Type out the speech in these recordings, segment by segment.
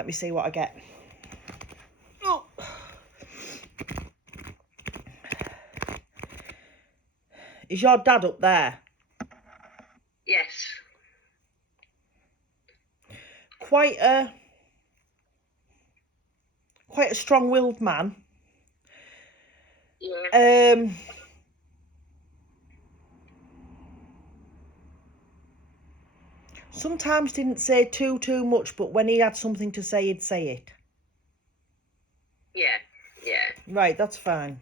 Let me see what I get. Oh. Is your dad up there? Yes. Quite a strong-willed man. Yeah. Sometimes didn't say too much, but when he had something to say, he'd say it. Yeah. Right, that's fine.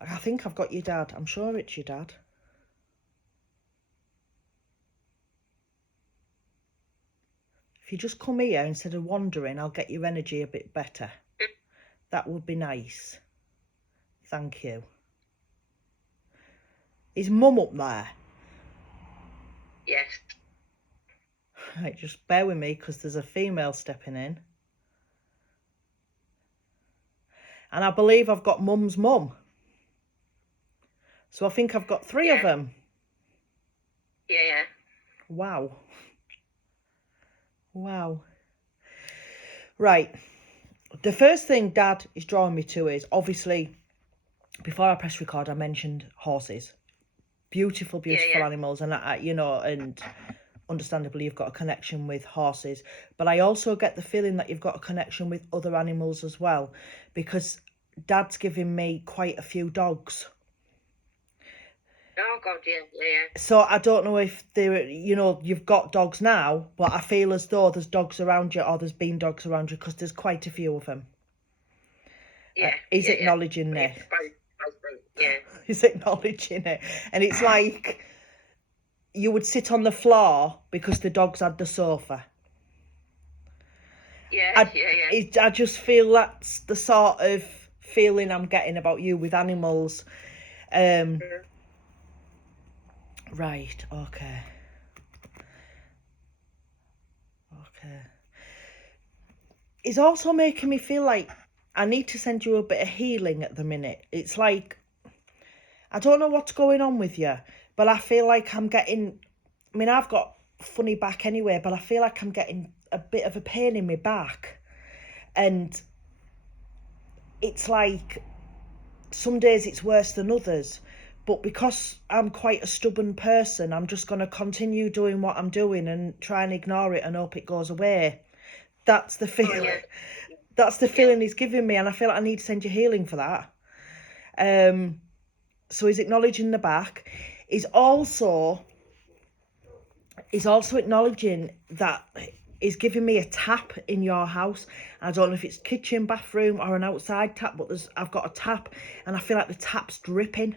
I think I've got your dad. I'm sure it's your dad. If you just come here instead of wandering, I'll get your energy a bit better. That would be nice. Thank you. Is Mum up there? Yes. Right, just bear with me because there's a female stepping in. And I believe I've got Mum's mum. So I think I've got three of them. Yeah. Wow. Right. The first thing Dad is drawing me to is, obviously, before I press record, I mentioned horses. Beautiful animals. And, and understandably, you've got a connection with horses. But I also get the feeling that you've got a connection with other animals as well. Because Dad's giving me quite a few dogs. Oh, God, yeah. So I don't know if you've got dogs now, but I feel as though there's dogs around you, or there's been dogs around you, because there's quite a few of them. Yeah. He's acknowledging this. Yeah. He's acknowledging it. And it's like you would sit on the floor because the dogs had the sofa. Yeah. I just feel that's the sort of feeling I'm getting about you with animals. Right, okay. It's also making me feel like I need to send you a bit of healing at the minute. It's like, I don't know what's going on with you, but I feel like I'm getting, I've got funny back anyway, but I feel like I'm getting a bit of a pain in my back. And it's like, some days it's worse than others. But because I'm quite a stubborn person, I'm just going to continue doing what I'm doing and try and ignore it and hope it goes away. That's the feeling. Oh, yeah. That's the feeling he's giving me, and I feel like I need to send you healing for that. So he's acknowledging the back. He's also acknowledging that he's giving me a tap in your house. I don't know if it's kitchen, bathroom, or an outside tap, but I've got a tap, and I feel like the tap's dripping.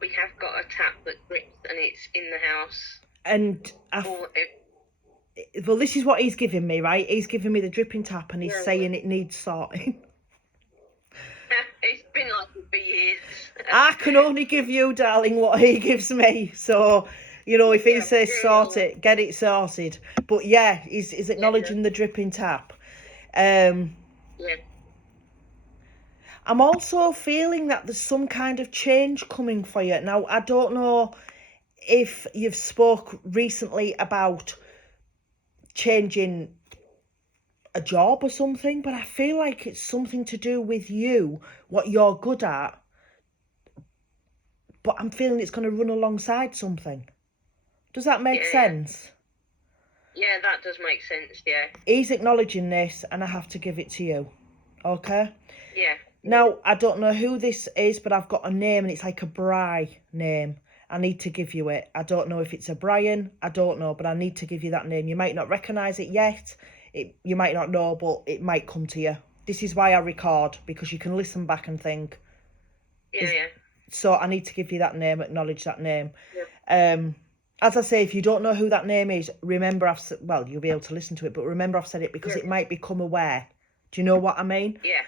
We have got a tap that drips, and it's in the house. And well, this is what he's giving me, right? He's giving me the dripping tap, and he's saying it needs sorting. It's been like it for years. I can only give you, darling, what he gives me. So, if he says sort it, get it sorted. But yeah, he's acknowledging the dripping tap. I'm also feeling that there's some kind of change coming for you. Now, I don't know if you've spoke recently about changing a job or something, but I feel like it's something to do with you, what you're good at. But I'm feeling it's going to run alongside something. Does that make sense? Yeah, that does make sense, yeah. He's acknowledging this, and I have to give it to you. Okay? Yeah. Now, I don't know who this is, but I've got a name, and it's like a Bri name. I need to give you it. I don't know if it's a Brian. I don't know, but I need to give you that name. You might not recognise it yet. You might not know, but it might come to you. This is why I record, because you can listen back and think. Yeah. So I need to give you that name, acknowledge that name. Yeah. As I say, if you don't know who that name is, remember you'll be able to listen to it, but remember I've said it because it might become aware. Do you know what I mean? Yeah.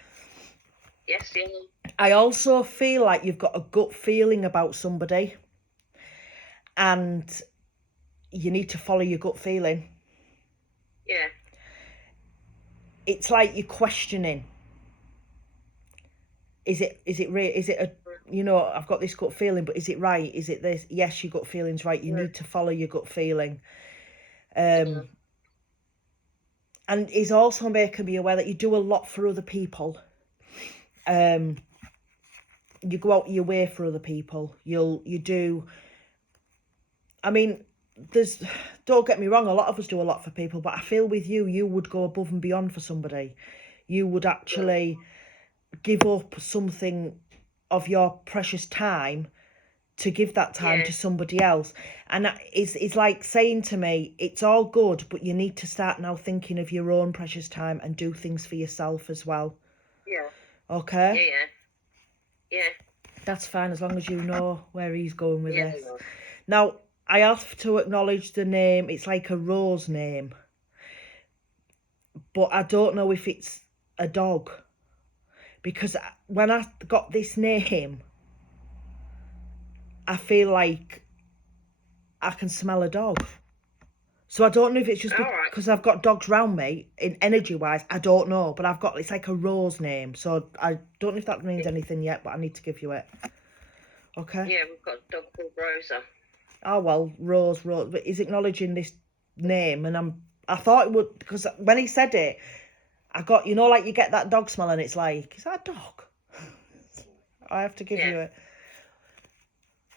Yes, yeah. I also feel like you've got a gut feeling about somebody, and you need to follow your gut feeling. Yeah. It's like you're questioning. Is it real? Is it I've got this gut feeling, but is it right? Is it this? Yes, your gut feeling's right. You need to follow your gut feeling. And he's also making me aware that you do a lot for other people. You go out your way for other people. You do. I mean, don't get me wrong, a lot of us do a lot for people, but I feel with you would go above and beyond for somebody. You would actually give up something of your precious time to give that time to somebody else. And it's like saying to me, it's all good, but you need to start now thinking of your own precious time and do things for yourself as well. Yeah. Okay? Yeah. That's fine, as long as you know where he's going with Yeah. this. Now, I have to acknowledge the name. It's like a Rose name. But I don't know if it's a dog. Because when I got this name, I feel like I can smell a dog. So I don't know if it's just because I've got dogs round me, in energy-wise, I don't know. But it's like a Rose name. So I don't know if that means anything yet, but I need to give you it. Okay? Yeah, we've got a dog called Rosa. Oh, well, Rose, but he's acknowledging this name, and I thought it would, because when he said it, I got, like you get that dog smell, and it's like, is that a dog? I have to give you it.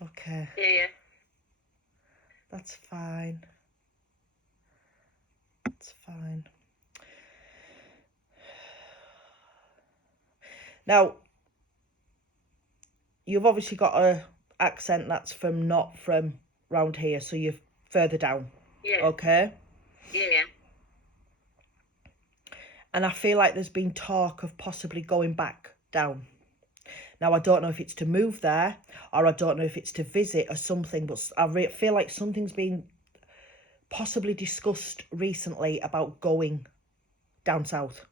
Okay. Yeah. That's fine. That's fine. Now, you've obviously got a accent that's not from round here, so you're further down. Yeah. Okay? Yeah. And I feel like there's been talk of possibly going back down. Now, I don't know if it's to move there, or I don't know if it's to visit or something, but I feel like something's been possibly discussed recently about going down south.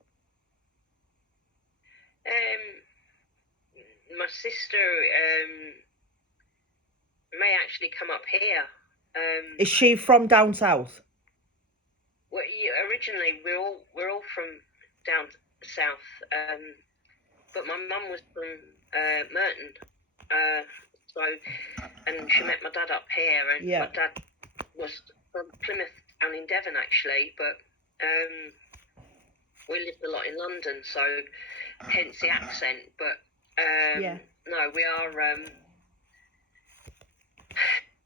My sister may actually come up here. Is she from down south? Well, originally we're all from down south, but my mum was from Merton, and she met my dad up here, and my dad was from Plymouth down in Devon actually, but we lived a lot in London, so hence the accent. But no, we are.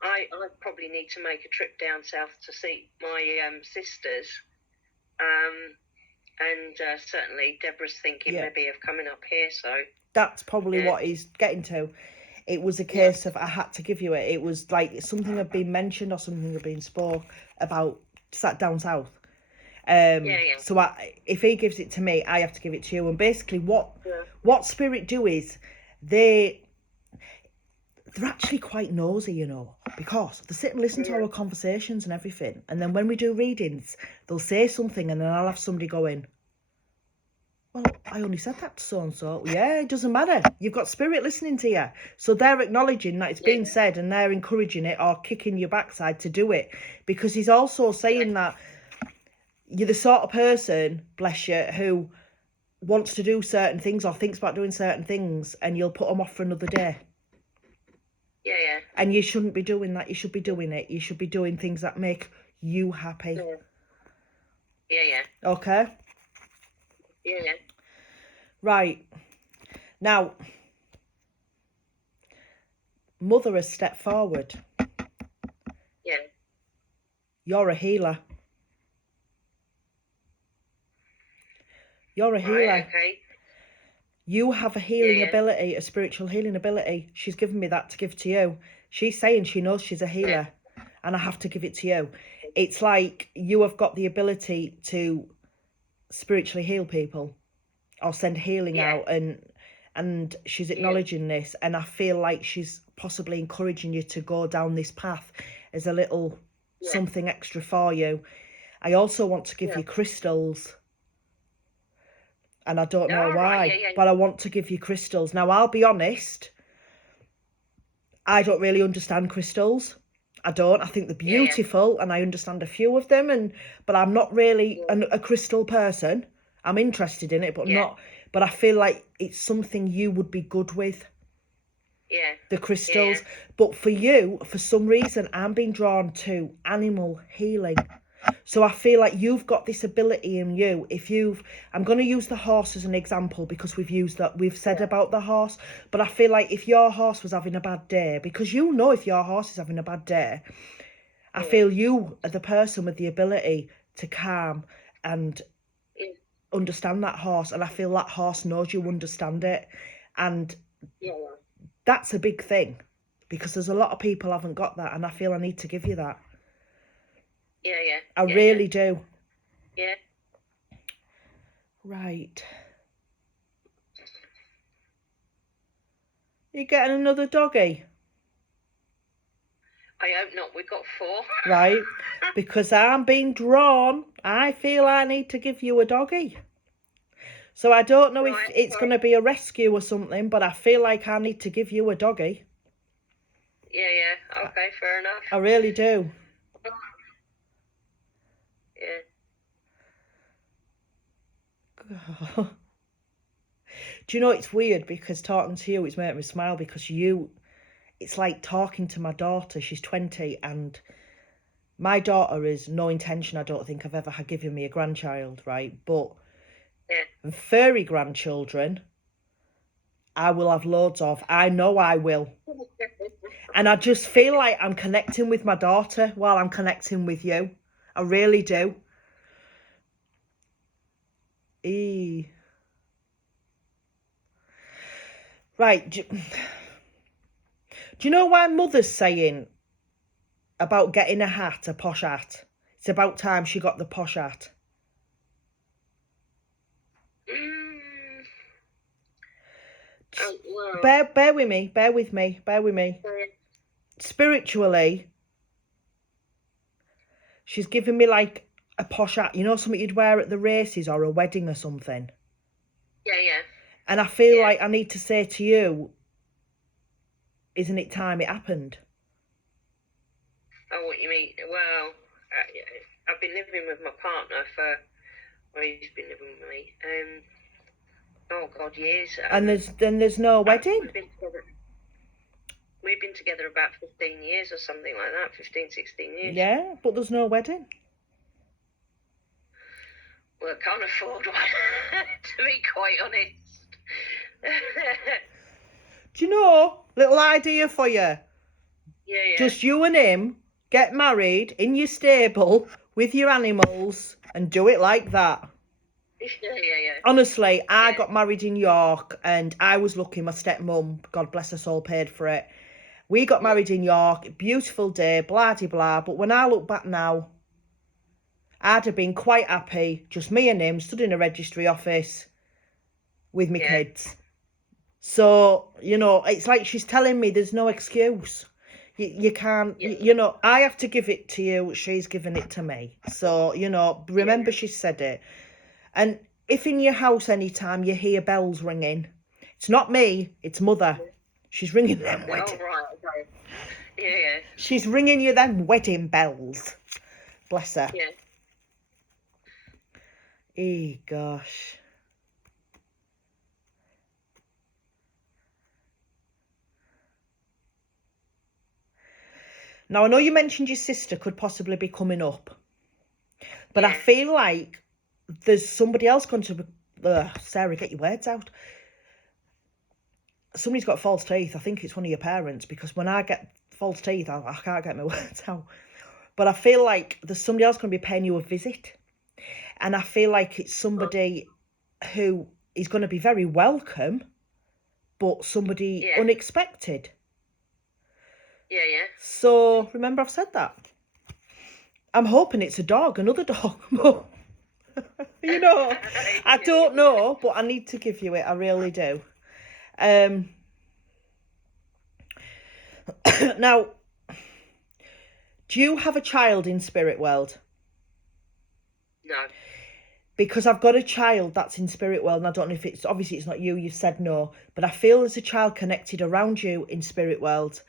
I probably need to make a trip down south to see my sisters, and certainly Deborah's thinking maybe of coming up here. So that's probably what he's getting to. It was a case of I had to give you it. It was like something had been mentioned or something had been spoke about sat down south. So if he gives it to me, I have to give it to you. And basically, what Spirit do is they're actually quite nosy, because they sit and listen to our conversations and everything. And then when we do readings, they'll say something, and then I'll have somebody going, well, I only said that to so-and-so. Yeah, it doesn't matter. You've got Spirit listening to you. So they're acknowledging that it's being said, and they're encouraging it or kicking your backside to do it. Because he's also saying that you're the sort of person, bless you, who wants to do certain things or thinks about doing certain things, and you'll put them off for another day. Yeah. And you shouldn't be doing that. You should be doing it. You should be doing things that make you happy. Yeah. Okay? Yeah. Right. Now, Mother has stepped forward. Yeah. You're a healer. You're a healer. Right, okay. You have a healing ability, a spiritual healing ability. She's given me that to give to you. She's saying she knows she's a healer, and I have to give it to you. It's like you have got the ability to spiritually heal people or send healing out, and she's acknowledging this, and I feel like she's possibly encouraging you to go down this path as a little something extra for you. I also want to give you crystals. And I don't know why, but I want to give you crystals. Now, I'll be honest, I don't really understand crystals. I don't. I think they're beautiful, and I understand a few of them, but I'm not really a crystal person. I'm interested in it, but not. But I feel like it's something you would be good with. Yeah. The crystals. But for you, for some reason, I'm being drawn to animal healing. So I feel like you've got this ability in you. I'm going to use the horse as an example because we've said about the horse, but I feel like if your horse was having a bad day, because you know if your horse is having a bad day, I feel you are the person with the ability to calm and understand that horse, and I feel that horse knows you understand it, and that's a big thing because there's a lot of people haven't got that, and I feel I need to give you that. I really do. Yeah. Right. You getting another doggy? I hope not. We've got 4. Right. Because I'm being drawn. I feel I need to give you a doggy. So I don't know if it's going to be a rescue or something, but I feel like I need to give you a doggy. Yeah. Okay, fair enough. I really do. Yeah. Do you know, it's weird because talking to you, it's making me smile because it's like talking to my daughter. She's 20 and my daughter is no intention, I don't think, of ever given me a grandchild, right? But furry grandchildren, I will have loads of. I know I will. And I just feel like I'm connecting with my daughter while I'm connecting with you. I really do. Right. Do you know why Mother's saying about getting a posh hat? It's about time she got the posh hat. Well. Bear with me. Spiritually, she's giving me like a posh hat. You know, something you'd wear at the races or a wedding or something. Yeah. And I feel like I need to say to you, isn't it time it happened? Oh, what you mean? Well, I've been living with my partner he's been living with me. Oh God, years. And there's no wedding? We've been together about 15 years or something like that, 15, 16 years. Yeah, but there's no wedding. Well, I can't afford one, to be quite honest. Do you know, little idea for you? Yeah. Just you and him get married in your stable with your animals and do it like that. Yeah. Honestly, I got married in York and I was lucky my stepmum, God bless her soul, paid for it. We got married in York, beautiful day, blah de blah. But when I look back now, I'd have been quite happy, just me and him stood in a registry office with my kids. So, you know, it's like she's telling me there's no excuse. You can't, you know, I have to give it to you, she's giving it to me. So, you know, remember she said it. And if in your house anytime you hear bells ringing, it's not me, it's Mother. She's ringing them wedding. Oh, right, okay. Yeah. She's ringing you them wedding bells. Bless her. Yeah. Gosh. Now, I know you mentioned your sister could possibly be coming up. But I feel like there's somebody else going to... Sarah, get your words out. Somebody's got false teeth. I think it's one of your parents, because when I get false teeth, I can't get my words out. But I feel like there's somebody else going to be paying you a visit. And I feel like it's somebody who is going to be very welcome, but somebody unexpected. Yeah. So, remember I've said that. I'm hoping it's a dog, another dog. You know, I don't know, but I need to give you it. I really do. Now, do you have a child in spirit world? No. Because I've got a child that's in spirit world, and I don't know if it's... Obviously, it's not you. You've said no. But I feel there's a child connected around you in spirit world.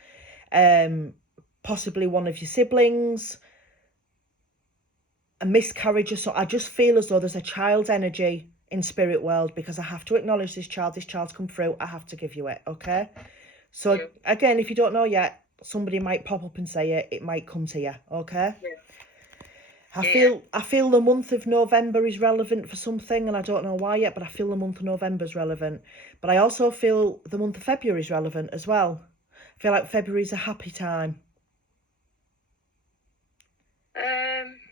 Possibly one of your siblings. A miscarriage or so. I just feel as though there's a child's energy in spirit world, because I have to acknowledge this child. This child's come through. I have to give you it, okay? So, again, if you don't know yet, somebody might pop up and say it. It might come to you, okay? I feel the month of November is relevant for something, and I don't know why yet, but I feel the month of November is relevant. But I also feel the month of February is relevant as well. I feel like February is a happy time.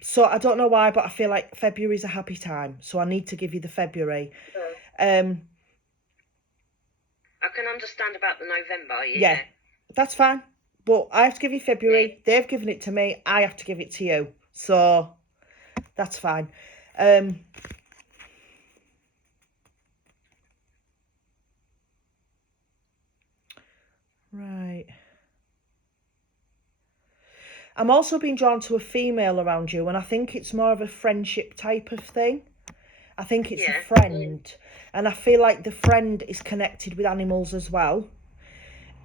So I don't know why, but I feel like February is a happy time. So I need to give you the February. I can understand about the November, Yeah, that's fine. But I have to give you February. They've given it to me. I have to give it to you. So that's fine. Right. I'm also being drawn to a female around you, and I think it's more of a friendship type of thing. I think it's a friend, and I feel like the friend is connected with animals as well.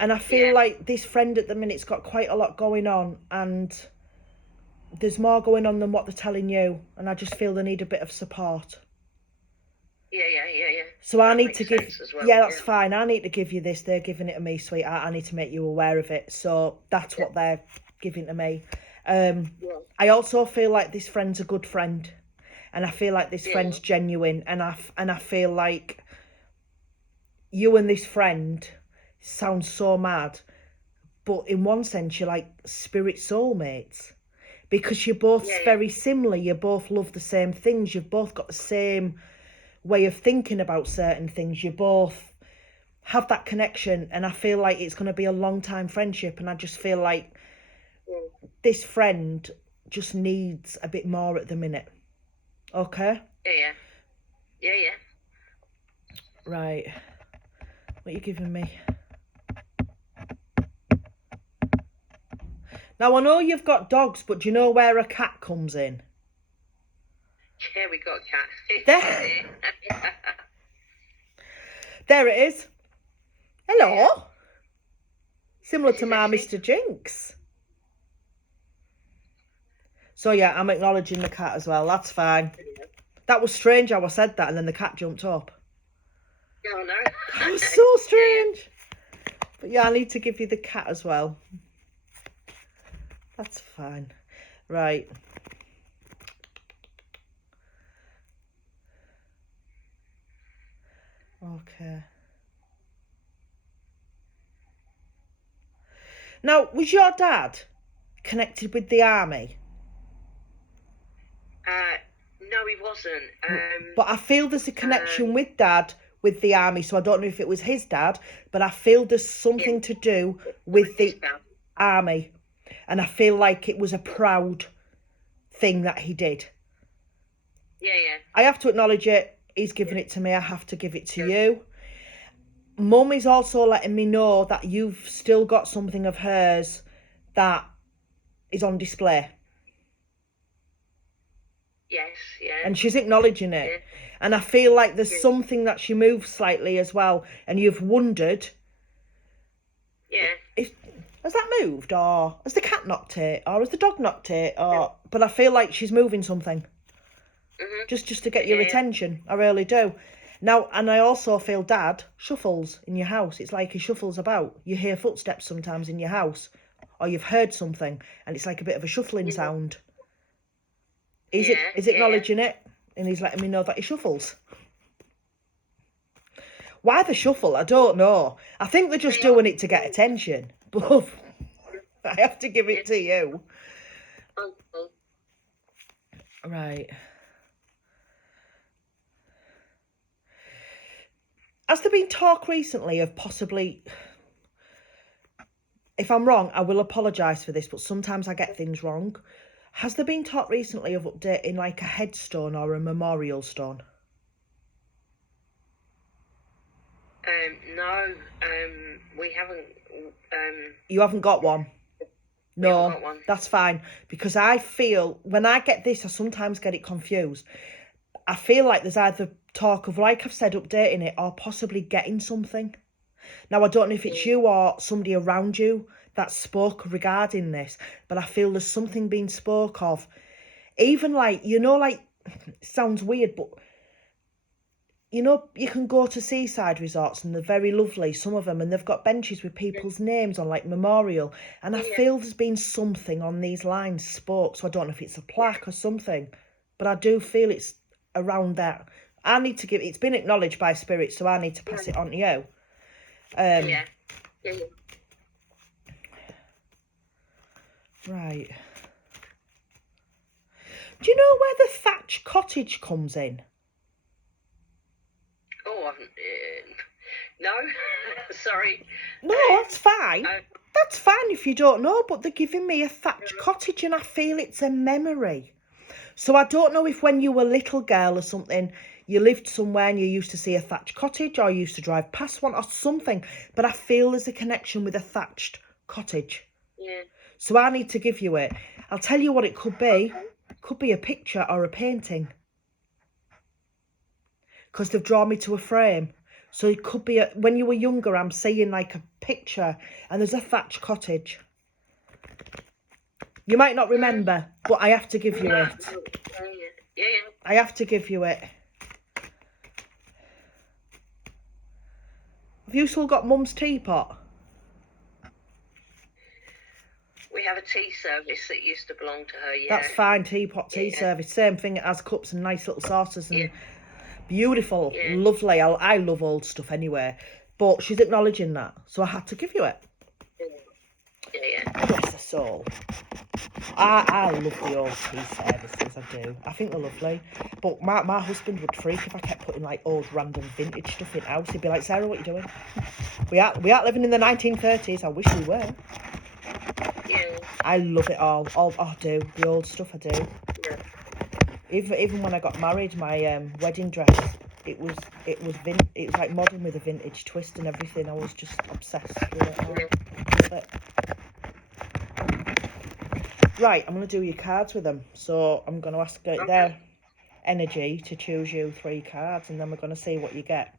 And I feel like this friend at the minute's got quite a lot going on, and there's more going on than what they're telling you, and I just feel they need a bit of support. Yeah. So I need to give, that's fine. I need to give you this. They're giving it to me, sweetheart. I need to make you aware of it. So that's what they're giving to me. I also feel like this friend's a good friend, and I feel like this friend's genuine, and I feel like you and this friend sounds so mad, but in one sense you're like spirit soulmates, because you're both very similar. You both love the same things. You've both got the same way of thinking about certain things. You both have that connection, and I feel like it's going to be a long time friendship, and I just feel like this friend just needs a bit more at the minute. Okay? Yeah. Right. What are you giving me? Now, I know you've got dogs, but do you know where a cat comes in? Yeah, we got a cat. There. There it is. Hello. Yeah. Similar to my Mr. Jinx. So yeah, I'm acknowledging the cat as well. That's fine. That was strange how I said that and then the cat jumped up. Oh no. That was so strange. But yeah, I need to give you the cat as well. That's fine. Right. Okay. Now, was your dad connected with the army? No, he wasn't. But I feel there's a connection with dad with the army, so I don't know if it was his dad, but I feel there's something to do with the army. And I feel like it was a proud thing that he did. Yeah. I have to acknowledge it. He's given it to me. I have to give it to you. Mum is also letting me know that you've still got something of hers that is on display. Yes, yeah. And she's acknowledging it. Yeah. And I feel like there's something that she moved slightly as well. And you've wondered. Yeah. Has that moved? Or has the cat knocked it? Or has the dog knocked it? Or But I feel like she's moving something. Mm-hmm. Just to get your attention. I really do. Now, and I also feel Dad shuffles in your house. It's like he shuffles about. You hear footsteps sometimes in your house. Or you've heard something. And it's like a bit of a shuffling sound. He's acknowledging it, and he's letting me know that he shuffles. Why the shuffle? I don't know. I think they're just doing it to get attention. But I have to give it to you. Right. Has there been talk recently of possibly... If I'm wrong, I will apologise for this, but sometimes I get things wrong. Has there been talk recently of updating like a headstone or a memorial stone? No, we haven't. You haven't got one? No, we haven't got one. That's fine. Because I feel, when I get this, I sometimes get it confused. I feel like there's either talk of, like I've said, updating it or possibly getting something. Now, I don't know if it's you or somebody around you that spoke regarding this, but I feel there's something being spoke of. Even like, you know, like, it sounds weird, but you know, you can go to seaside resorts and they're very lovely, some of them, and they've got benches with people's names on, like memorial. And I feel there's been something on these lines spoke, so I don't know if it's a plaque or something, but I do feel it's around that. I need to give, it's been acknowledged by spirit, so I need to pass it on to you. Yeah. Right. Do you know where the thatch cottage comes in? Oh, no. Sorry. No, that's fine. That's fine if you don't know, but they're giving me a thatch cottage and I feel it's a memory. So I don't know if when you were a little girl or something, you lived somewhere and you used to see a thatched cottage or you used to drive past one or something, but I feel there's a connection with a thatched cottage. Yeah. So I need to give you it. I'll tell you what it could be. It could be a picture or a painting. Because they've drawn me to a frame. So it could be, when you were younger, I'm seeing like a picture and there's a thatched cottage. You might not remember, but I have to give you it. Yeah. I have to give you it. Have you still got Mum's teapot? We have a tea service that used to belong to her, yeah. That's fine, teapot, tea service. Same thing, it has cups and nice little saucers and beautiful, lovely. I love old stuff anyway. But she's acknowledging that, so I had to give you it. Yeah. Bless her soul. I love the old tea services, I do. I think they're lovely. But my husband would freak if I kept putting like old random vintage stuff in house. He'd be like, Sarah, what are you doing? We aren't living in the 1930s. I wish we were. Yeah. I love it all. I do. The old stuff I do. Yeah. Even when I got married, my wedding dress, it was like modern with a vintage twist and everything. I was just obsessed with it all. Love it. Right, I'm going to do your cards with them. So I'm going to ask their energy to choose you 3 cards, and then we're going to see what you get.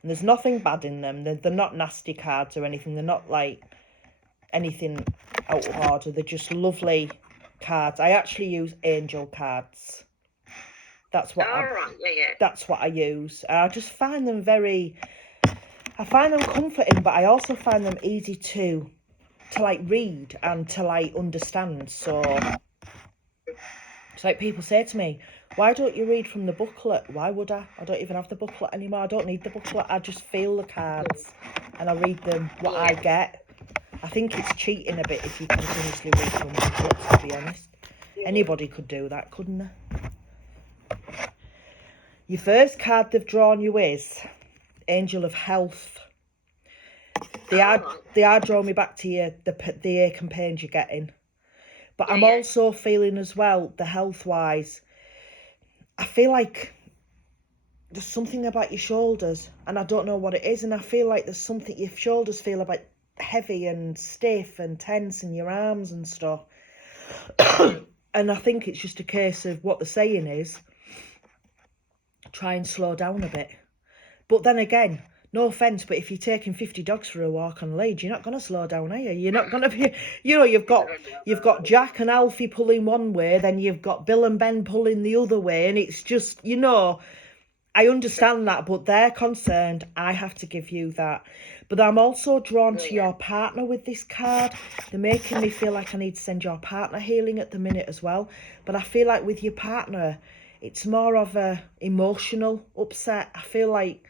And there's nothing bad in them. They're not nasty cards or anything. They're not like anything out of order. They're just lovely cards. I actually use angel cards. That's what that's what I use. I just find them I find them comforting, but I also find them easy to like read and to like understand. So it's like people say to me, why don't you read from the booklet? Why would I? I don't even have the booklet anymore. I don't need the booklet. I just feel the cards and I read them what I get. I think it's cheating a bit if you continuously read from booklets, to be honest. Anybody could do that, couldn't they? Your first card they've drawn you is Angel of Health. They are drawing me back to the ache and pains you're getting. But I'm also feeling as well, the health-wise, I feel like there's something about your shoulders, and I don't know what it is, and I feel like there's something, your shoulders feel a bit heavy and stiff and tense in your arms and stuff. And I think it's just a case of what they're saying is, try and slow down a bit. But then again, no offence, but if you're taking 50 dogs for a walk on Leeds, you're not going to slow down, are you? You're not going to be, you know, you've got Jack and Alfie pulling one way, then you've got Bill and Ben pulling the other way, and it's just, you know, I understand that, but they're concerned. I have to give you that. But I'm also drawn to your partner with this card. They're making me feel like I need to send your partner healing at the minute as well. But I feel like with your partner, it's more of a emotional upset. I feel like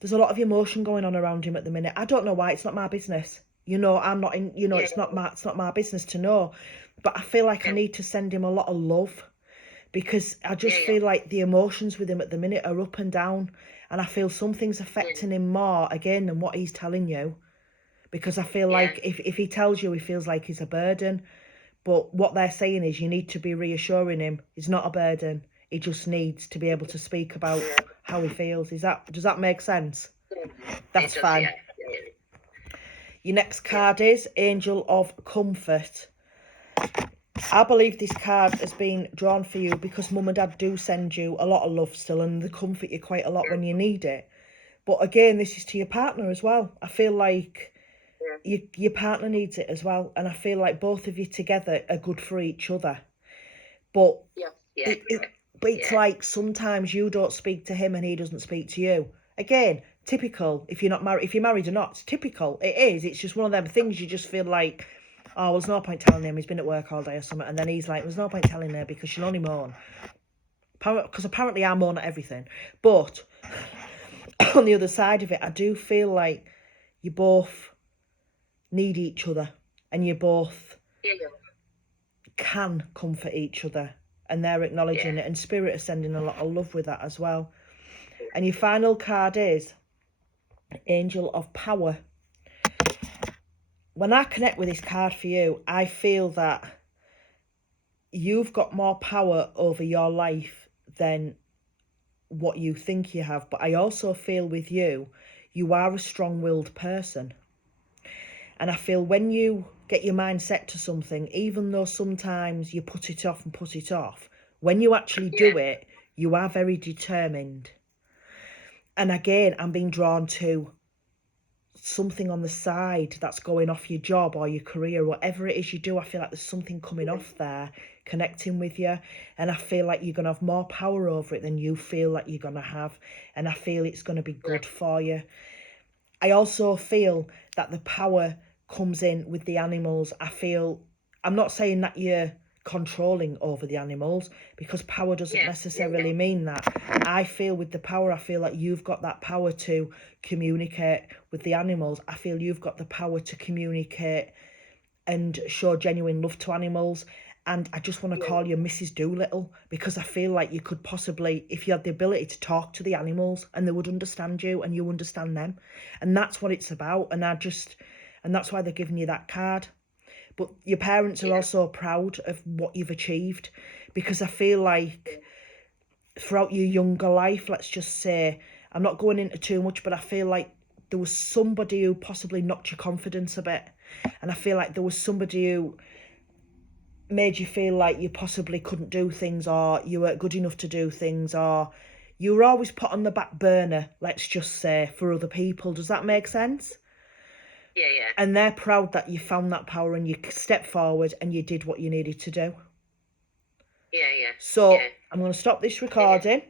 there's a lot of emotion going on around him at the minute. I don't know why. It's not my business. You know, I'm not in, you know, it's not my business to know. But I feel like I need to send him a lot of love, because I just feel like the emotions with him at the minute are up and down, and I feel something's affecting him more again than what he's telling you, because I feel like if he tells you, he feels like he's a burden. But what they're saying is you need to be reassuring him he's not a burden. He just needs to be able to speak about how he feels. Does that make sense? That's fine. Your next card is Angel of Comfort. I believe this card has been drawn for you because Mum and Dad do send you a lot of love still, and they comfort you quite a lot when you need it. But again, this is to your partner as well. I feel like your partner needs it as well, and I feel like both of you together are good for each other. But But it's Yeah. like sometimes you don't speak to him and he doesn't speak to you. Again, typical. If you're not married, if you're married or not, it's typical. It is. It's just one of them things you just feel like, oh, well, there's no point telling him. He's been at work all day or something. And then he's like, there's no point telling her because she'll only moan. Because apparently I moan at everything. But on the other side of it, I do feel like you both need each other and you both Yeah. can comfort each other, and they're acknowledging it, and Spirit is sending a lot of love with that as well. And your final card is Angel of Power. When I connect with this card for you, I feel that you've got more power over your life than what you think you have. But I also feel with you, you are a strong-willed person. And I feel when you get your mind set to something, even though sometimes you put it off, when you actually do it, you are very determined. And again, I'm being drawn to something on the side that's going off your job or your career, whatever it is you do. I feel like there's something coming off there, connecting with you. And I feel like you're going to have more power over it than you feel like you're going to have. And I feel it's going to be good for you. I also feel that the power comes in with the animals. I'm not saying that you're controlling over the animals, because power doesn't necessarily mean that. I feel with the power, I feel like you've got that power to communicate with the animals. I feel you've got the power to communicate and show genuine love to animals. And I just want to call you Mrs. Doolittle, because I feel like you could possibly, if you had the ability to talk to the animals and they would understand you and you understand them. And that's what it's about. And that's why they're giving you that card. But your parents are also proud of what you've achieved, because I feel like throughout your younger life, let's just say, I'm not going into too much, but I feel like there was somebody who possibly knocked your confidence a bit. And I feel like there was somebody who made you feel like you possibly couldn't do things, or you weren't good enough to do things, or you were always put on the back burner, let's just say, for other people. Does that make sense? Yeah. And they're proud that you found that power and you stepped forward and you did what you needed to do. Yeah. So I'm going to stop this recording.